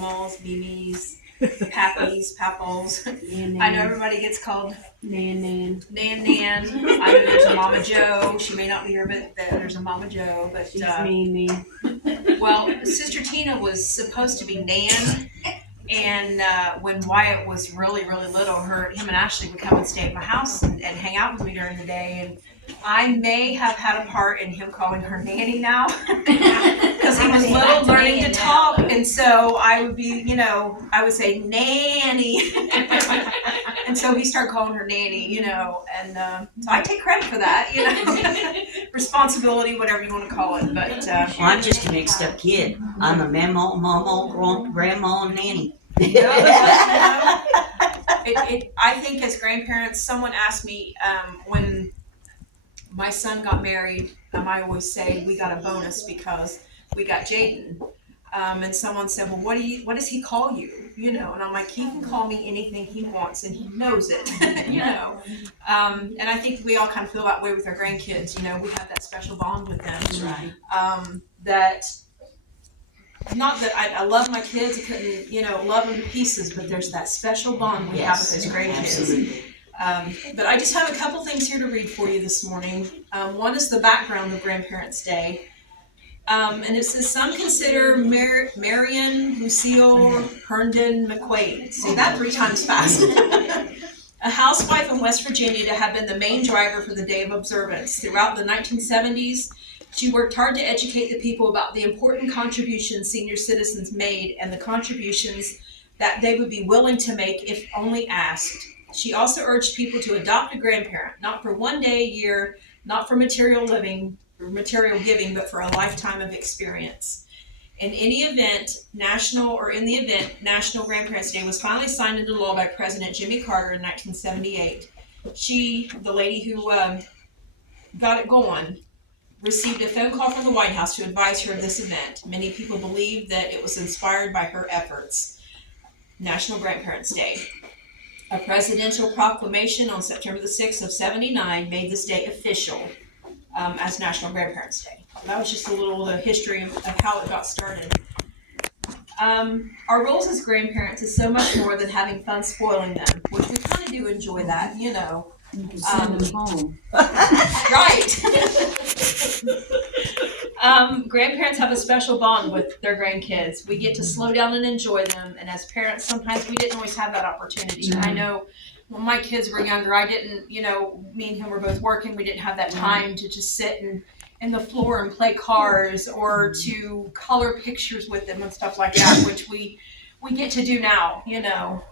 Mamas, Mimis, Pappies, Papples. Nan, I know everybody gets called Nan. Nan. I know there's a Mama Joe. She may not be here, but there's a Mama Joe. But She's Mimi. well, Sister Tina was supposed to be Nan, and when Wyatt was really, really little, him and Ashley would come and stay at my house and hang out with me during the day. And I may have had a part in him calling her Nanny now, because he was little, learning to talk, and so I would be, I would say Nanny, and so he started calling her Nanny, and so I take credit for that, responsibility, whatever you want to call it. But Well, I'm just a mixed up kid. I'm a mama, grandma, and nanny. I think as grandparents, someone asked me when my son got married, I always say we got a bonus because we got Jaden. And someone said, well, what does he call you? And I'm like, he can call me anything he wants, and he knows it, And I think we all kind of feel that way with our grandkids. We have that special bond with them. That's right. That, not that I love my kids, I couldn't, love them to pieces, but there's that special bond we have with those grandkids. Absolutely. But I just have a couple things here to read for you this morning. One is the background of Grandparents' Day. And it says, some consider Marion Lucille Herndon McQuaid. Say that 3 times fast. A housewife in West Virginia to have been the main driver for the day of observance. Throughout the 1970s, she worked hard to educate the people about the important contributions senior citizens made and the contributions that they would be willing to make if only asked. She also urged people to adopt a grandparent, not for one day a year, not for material giving, but for a lifetime of experience. In the event, National Grandparents' Day was finally signed into law by President Jimmy Carter in 1978. She, the lady who got it going, received a phone call from the White House to advise her of this event. Many people believe that it was inspired by her efforts. National Grandparents' Day. A presidential proclamation on September the 6th of 79 made this day official as National Grandparents' Day. That was just a little the history of how it got started. Our roles as grandparents is so much more than having fun spoiling them, which we kind of do enjoy that, You can send them home. Right. Grandparents have a special bond with their grandkids. We get to slow down and enjoy them, and as parents, sometimes we didn't always have that opportunity. Mm-hmm. I know when my kids were younger, I didn't, me and him were both working. We didn't have that time to just sit in the floor and play cars or to color pictures with them and stuff like that, which we get to do now,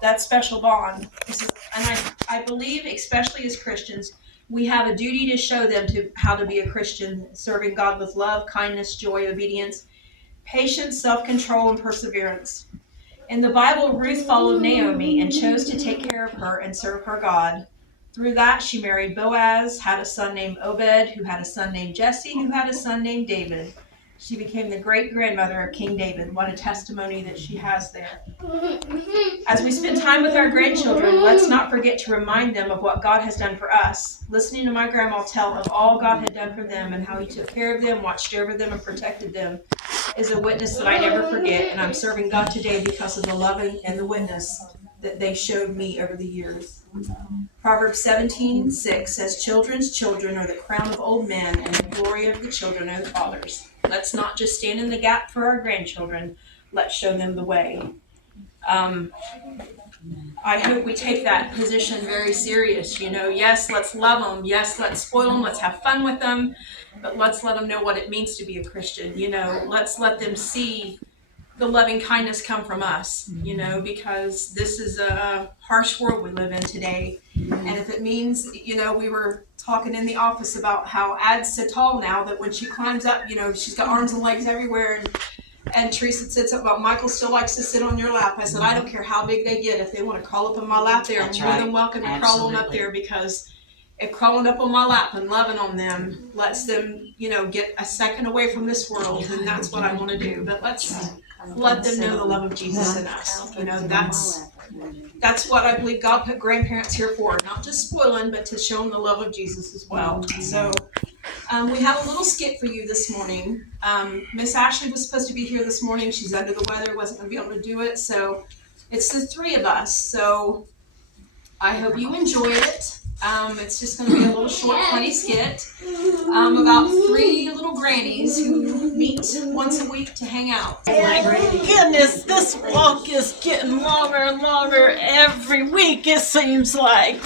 that special bond. And I believe, especially as Christians, we have a duty to show them how to be a Christian, serving God with love, kindness, joy, obedience, patience, self-control, and perseverance. In the Bible, Ruth followed Naomi and chose to take care of her and serve her God. Through that, she married Boaz, had a son named Obed, who had a son named Jesse, who had a son named David. She became the great-grandmother of King David. What a testimony that she has there. As we spend time with our grandchildren, let's not forget to remind them of what God has done for us. Listening to my grandma tell of all God had done for them and how he took care of them, watched over them, and protected them is a witness that I never forget, and I'm serving God today because of the love and the witness that they showed me over the years. Proverbs 17:6 says, children's children are the crown of old men, and the glory of the children are the fathers. Let's not just stand in the gap for our grandchildren. Let's show them the way. I hope we take that position very serious. Yes, let's love them. Yes, let's spoil them. Let's have fun with them. But let's let them know what it means to be a Christian. Let's let them see the loving kindness come from us, because this is a harsh world we live in today. And if it means, we were talking in the office about how Ad's so tall now that when she climbs up, she's got arms and legs everywhere. And Teresa said something about Michael still likes to sit on your lap. I said, I don't care how big they get. If they want to crawl up on my lap, they're more than welcome to crawl on up there, because if crawling up on my lap and loving on them lets them, get a second away from this world, then that's what I want to do. But let's let them know the love of Jesus in us. That's what I believe God put grandparents here for, not just spoiling, but to show them the love of Jesus as well. So We have a little skit for you this morning. Miss Ashley was supposed to be here this morning. She's under the weather, wasn't gonna be able to do it, so it's the three of us. So I hope you enjoy it. It's just gonna be a little short, funny skit about three little grannies who meet once a week to hang out. Goodness, this walk is getting longer and longer every week, it seems like.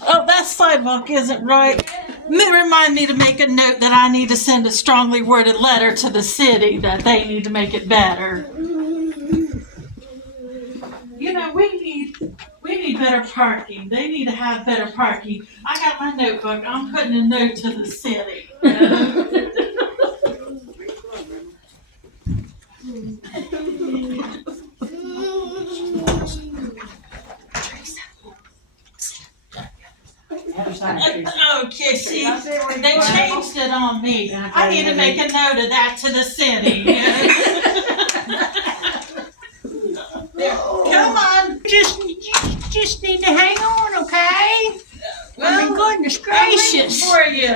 Oh, that sidewalk isn't right. Remind me to make a note that I need to send a strongly worded letter to the city that they need to make it better. You know, we need better parking. They need to have better parking. I got my notebook. I'm putting a note to the city. Okay, see, they changed it on me. I need to make a note of that to the city. Come on. Just need to hang on, okay? Well, Goodness I'm waiting gracious. for you.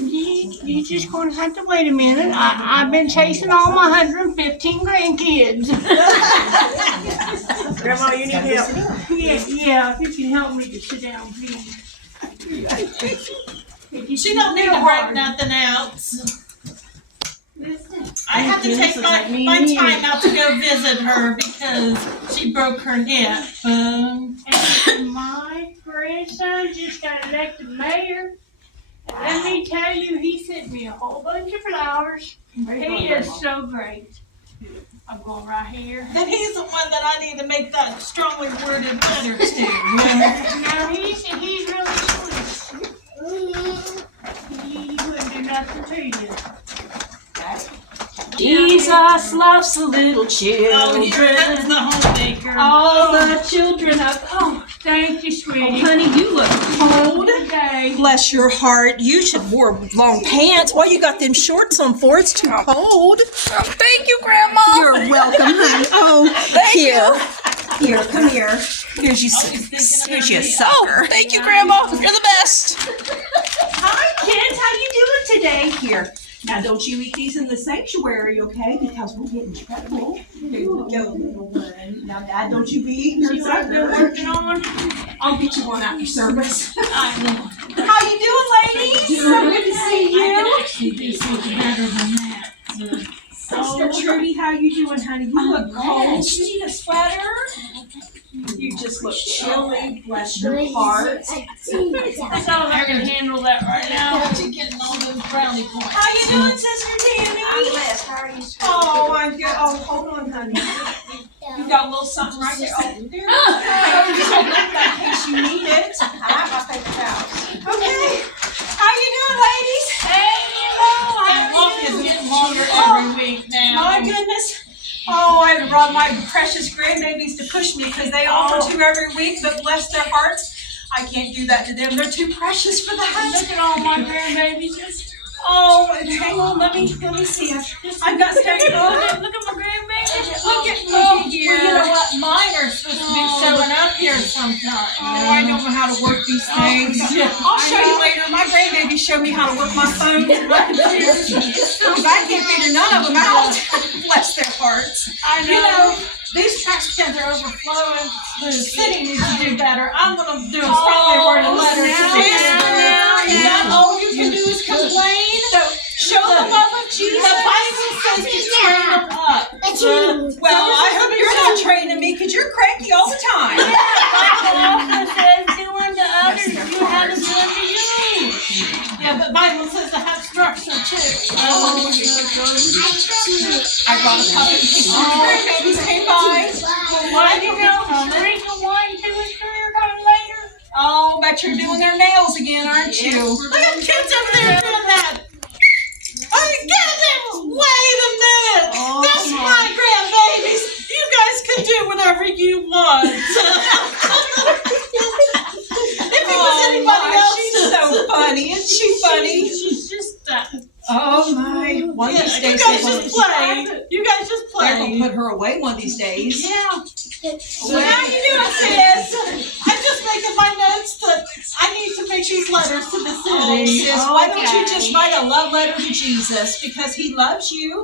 You're just gonna have to wait a minute. I've been chasing all my 115 grandkids. Grandma, you need help. Yeah, if you can help me to sit down, please. She don't need to break nothing else. I have to take my time out to go visit her because she broke her hip. And my grandson just got elected mayor. And let me tell you, he sent me a whole bunch of flowers. He is so great. I'm going right here. And he's the one that I need to make that strongly worded letter to. Now he's really sweet. He wouldn't do nothing to you. Jesus loves the little children. Oh, here comes the homemaker. All the children of. Oh, thank you, sweetie. Honey, you look cold. Good day. Bless your heart. You should wear long pants. Why you got them shorts on for? It's too cold. Thank you, Grandma. You're welcome, honey. Oh, here. Here, come here. Here's you sucker. Oh, thank you, Grandma. You're the best. Hi, kids. How you doing today? Here. Now, don't you eat these in the sanctuary, okay? Because we'll get in trouble. Here you go, little one. Now, Dad, don't you be eating your supper. Working on. I'll get you one after service. How you doing, ladies? So good to see you. I can actually do something better than that. Sister Trudy, how you doing, honey? You look cold. You need a sweater? You just look chilly. Bless your heart. So I can handle that right now. You're getting all those brownie points. How you doing, Sister Tammy? I'm blessed. How are you? Oh, I'm good. Oh, hold on, honey. You got a little something right there. Oh, there you go. Just hold that in case you need it. I have my paper towels. Okay. How you doing, ladies? That walk is getting longer every week now. My goodness. Oh, I brought my precious grandbabies to push me because they offer to every week, but bless their hearts, I can't do that to them. They're too precious for that. Look at all my grandbabies. Oh, and hang on, let me see. I've got stuff. Look at my grandbabies. Look at here. Well, you know what? Mine are supposed to be showing up here sometime. Oh, I don't know how to work these things. I'll show you later. My grandbabies show me how to work my phone and my computer. Because I can't figure none of them out. Bless their hearts. I know. You know, these trash cans are overflowing. The city needs to do better. I'm going to do a strongly worded letter to the city. Yeah, all you can do is complain. Show the love of Jesus. The Bible says to train them up. Well, I hope you're not training me because you're cranky all the time. Bible says do unto others you have to do unto you. Yeah, but Bible says to have structure too. I brought a puppet. Grandbabies came by. Why do you know? Drink a 1, 2, and 3 are coming later. Oh, bet you're doing their nails again, aren't you? Look at the kids over there doing that. Oh, get them! Wait a minute! Oh, That's my grandbabies! You guys can do whatever you want. If it was anybody else, she's so funny. Isn't she funny? She's just Oh my! One of these you days, guys just play. You guys just They're gonna play. put her away one of these days. Yeah. So how you doing, sis? I'm just making my notes that I I need to make these letters to the Oh, city. sis, why don't you Okay. just write a love letter to Jesus because he loves you?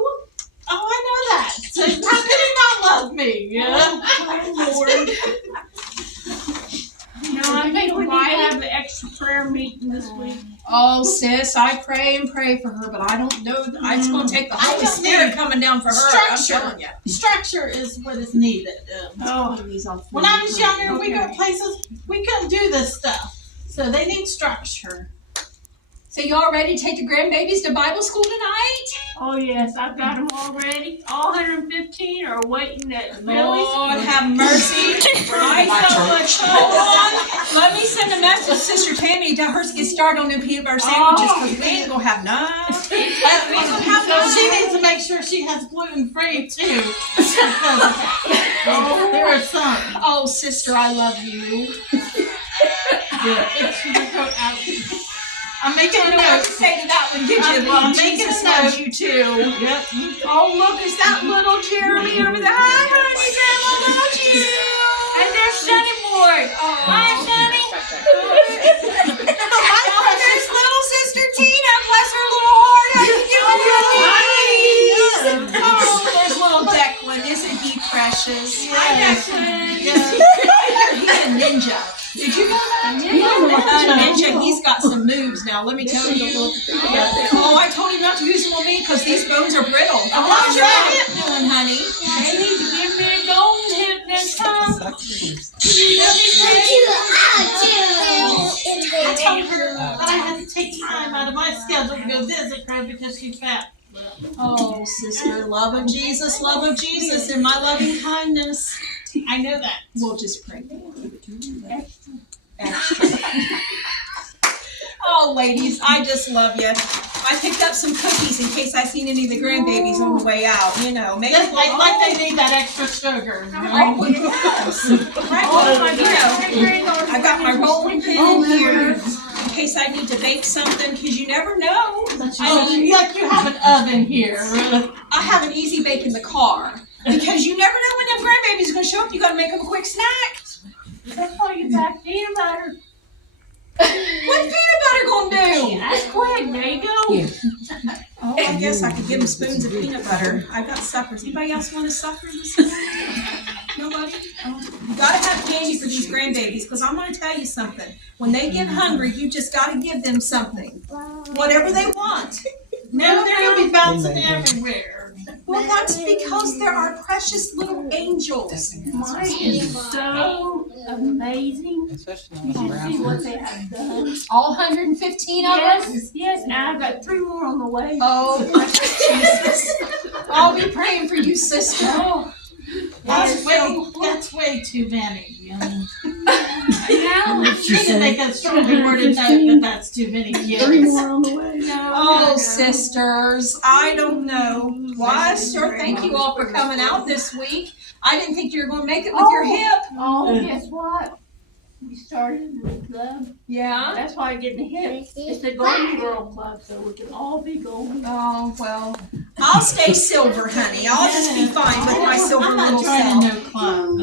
Oh, I know that. So how could he not love me? Yeah. Oh, Lord. No, I think we need to have an extra prayer meeting this week. Oh, sis, I pray and pray for her, but I don't know. It's going to take the I Holy just Spirit need coming down for her. I'm structure. telling you. Structure is what is needed. Oh, When I was younger, we Okay. go places, we couldn't do this stuff. So they need structure. So y'all ready to take the grandbabies to Bible school tonight? oh yes, I've got them all ready. All 115 are waiting at Billy's. Lord have mercy. I so much. Hold on. Let me send a message to Sister Tammy to tell her to get started on them peanut butter sandwiches because we ain't gonna have none. We ain't gonna have none. She needs to make sure she has gluten free too. Because there are some. Oh, sister, I love you. I'm making I a don't know what note. to say to that one, did you? I'm Well, making Jesus a note. loves you too. Yep. Oh, look, is that little Jeremy over there? Hi, honey, Grandma loves you. And there's Sunny Boy. Hi, Sunny. Oh, there's little sister Tina. Bless her little heart. How you doing, honey? Oh, there's little Declan. Isn't he precious? Hi, Declan. He's a ninja. Did you know that? Ninja, he's got some moves now. Let me tell you a little. Oh, I told him not to use them on me because these bones are brittle. How's your hip doing, honey? They need to give me a golden hip next time. I told her that I had to take time out of my schedule to go visit her because she's fat. Oh, sister, love of Jesus, and my loving kindness. I know that. We'll just pray. Extra. Oh, ladies, I just love you. I picked up some cookies in case I seen any of the grandbabies on the way out. You know, maybe Just like they need that extra sugar. Oh, yes. I got my rolling pin here in case I need to bake something, because you never know. Oh, like you have an oven here. I have an easy bake in the car. Because you never know when them grandbabies are going to show up. You got to make them a quick snack. That's why you got peanut butter. What's peanut butter going to do? That's quick. There you go. Oh, I guess I could give them spoons of peanut butter. I got suckers. Anybody else want a sucker this morning? Nobody? Oh. You gotta have candy for these grandbabies, because I'm gonna tell you something. When they get hungry, you just gotta give them something. Whatever they want. No, they're gonna be bouncing everywhere. Well, that's because there are precious little angels. Mine is so amazing. Especially You on should see what they have done. All 115 of them? Yes, and I've got 3 more on the way. Oh, precious Jesus. I'll be praying for you, sister. Oh, That's way too many. now You can make a strongly worded note that that's too many kids. on the way. Oh, sisters, I don't know. Why, sure, thank you all for coming out this week. I didn't think you were gonna make it with your hip. Oh, guess what? We started the club. Yeah? That's why I get the hip. It's the Golden Girl Club, so we can all be golden. Oh, well, I'll stay silver, honey. I'll just be fine with my silver I'm not little joining self. no club.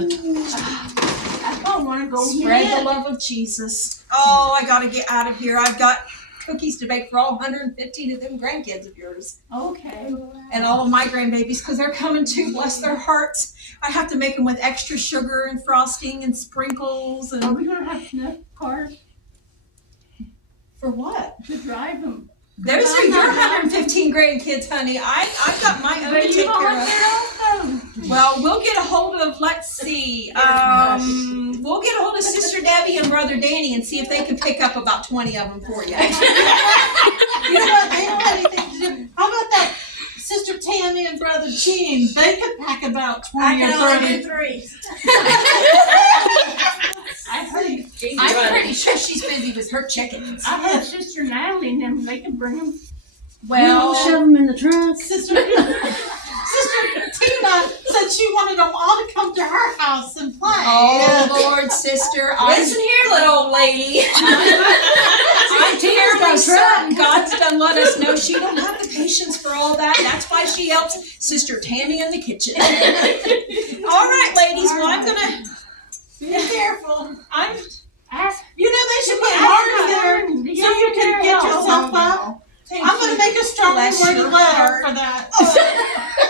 I don't want to go Spread the yet. love of Jesus. Oh, I gotta get out of here. I've got cookies to bake for all 115 of them grandkids of yours. Okay. And all of my grandbabies, because they're coming too, bless their hearts. I have to make them with extra sugar and frosting and sprinkles Are and we gonna have enough cars for what? to drive them? Those are your 115 grandkids, honey. I've got my own to But you take gonna care of. get on them. Well, we'll get a hold of, let's see, we'll get a hold of Sister Debbie and Brother Danny and see if they can pick up about 20 of them for you. You know what? They don't have anything to do. How about that? Sister Tammy and Brother Gene, they could pack about 20 or 30. 3. I I'm pretty sure she's busy with her chickens. heard Sister Natalie and them, they can bring them. We'll shove them in the trunk. Sister Tina said she wanted them all to come to her house and play. Oh, Lord, sister. Listen here, little old lady. I'm terribly certain God's done let us know she don't have the patience for all that. That's why she helps Sister Tammy in the kitchen. All right, ladies. Well, I'm gonna. Be careful. I'm. Ask You know, they guess you put heart there so you can get yourself up. I'm gonna make a strongly Bless worded your letter heart. for that.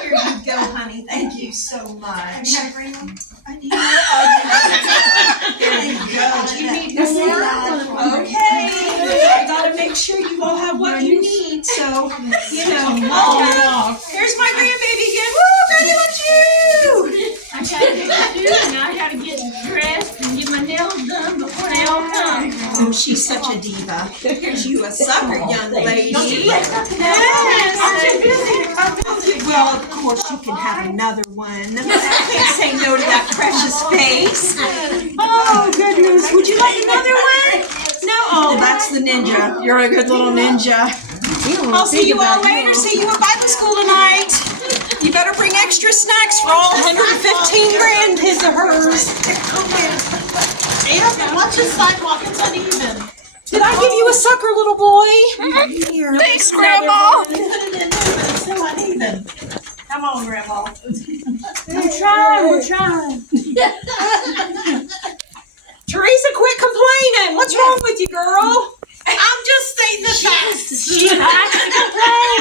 Here you go, honey. Thank you so much. You got a green one? I need There you go. You need That's more? Okay. I gotta make sure you all have what you need, so, you know. Oh, Here's my grandbaby again. Woo, Granny loves you. I gotta get food and I gotta get dressed and get my nails done before they all come. Oh, she's such a diva. Here's you a sucker, young lady. Aren't you Yes. busy to come visit? Well, of course you can have another one. I can't say no to that precious face. Oh, goodness. Would you like another one? No. Oh, that's the ninja. You're a good little ninja. I'll see you all later. See you at Bible school tonight. You better bring extra snacks for all 115 grandkids of hers. And watch the sidewalk, it's uneven. Did I give you a sucker, little boy? Here, Thanks, another Grandma. one. Put it in there, but it's still uneven. Come on, Grandma. I'm trying. Teresa, quit complaining. What's wrong with you, girl? I'm just stating the facts. She likes to complain